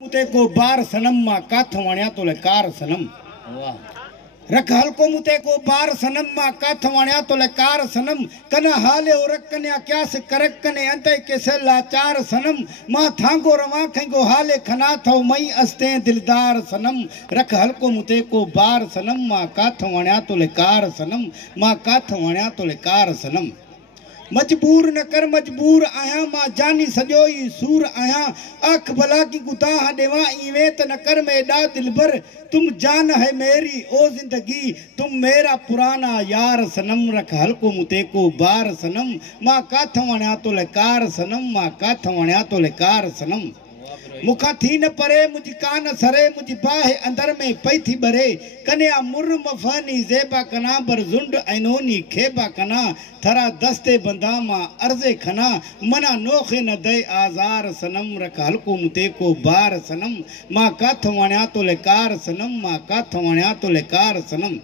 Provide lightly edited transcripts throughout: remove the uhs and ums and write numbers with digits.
मुते को बार सनम मा काथ वण्या तोले कार सनम वाह रख हल्को मुते को बार सनम मा काथ वण्या तोले कार सनम कना हाले औरक कन्या क्या से करक कने अंते के से लाचार सनम मा थांगो रवा खंगो हाले खना थो मई अस्ते दिलदार सनम रख हल्को मुते को बार सनम मा काथ वण्या तोले कार सनम मा काथ वण्या तोले कार सनम मजबूर न कर मजबूर आया मां जानी सजोई सूर आया अख भला की गुताह देवा इवे त न कर मेरा दिलबर तुम जान है मेरी ओ जिंदगी तुम मेरा पुराना यार सनम रख हल्को मुते को बार सनम मां काथ वण्या तोले कार सनम मां काथ वण्या तोले कार सनम मुखा थी न परे मुझी कान सरे मुझी बाहे अंदर में पई थी बरे कन्या मुर मफानी जेबा कना बर झुंड ऐनोनी खेबा कना थरा दस्ते बंदा मा अर्जे खना मना नोखे न दे आजार सनम रख हल्को मुते को बार सनम मां काथ वण्या तोले कार सनम मां काथ वण्या तोले कार सनम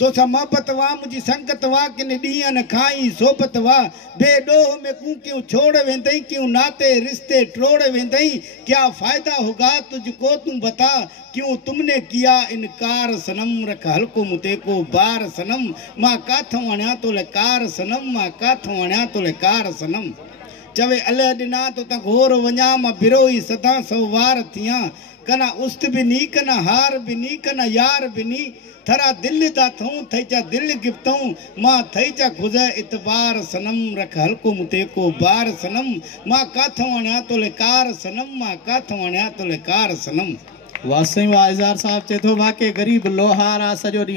तो मोहब्बत वा मुझी संगत वा किन ॾींहं न खाई सोबत वा बेडोह में क्यों छोड़ वेंदई क्यों नाते रिश्ते ट्रोड़ वेंदई क्या फायदा होगा तुझको तुम बता क्यों तुमने किया इनकार सनम रख हल्को मुते को बार सनम मां काथ वण्या तोले कार सनम मां काथ वण्या तोले कार सनम चवे अले ॾिना तो त घोर वञा मां बिरोई सदा सवार थियां कना उस्त भी नी कना हार भी नी कना यार भी नी थरा दिल दा थूं थई चा दिल गिफ्तूं मां थई चा खुदा इतबार सनम रख हल्को मुते को बार सनम मां काथ वण्या तोले कार सनम मां काथ वण्या तोले कार सनम वासई वाइज़ार साहब चए थो वाके गरीब लोहार आ सॼो ॾींहुं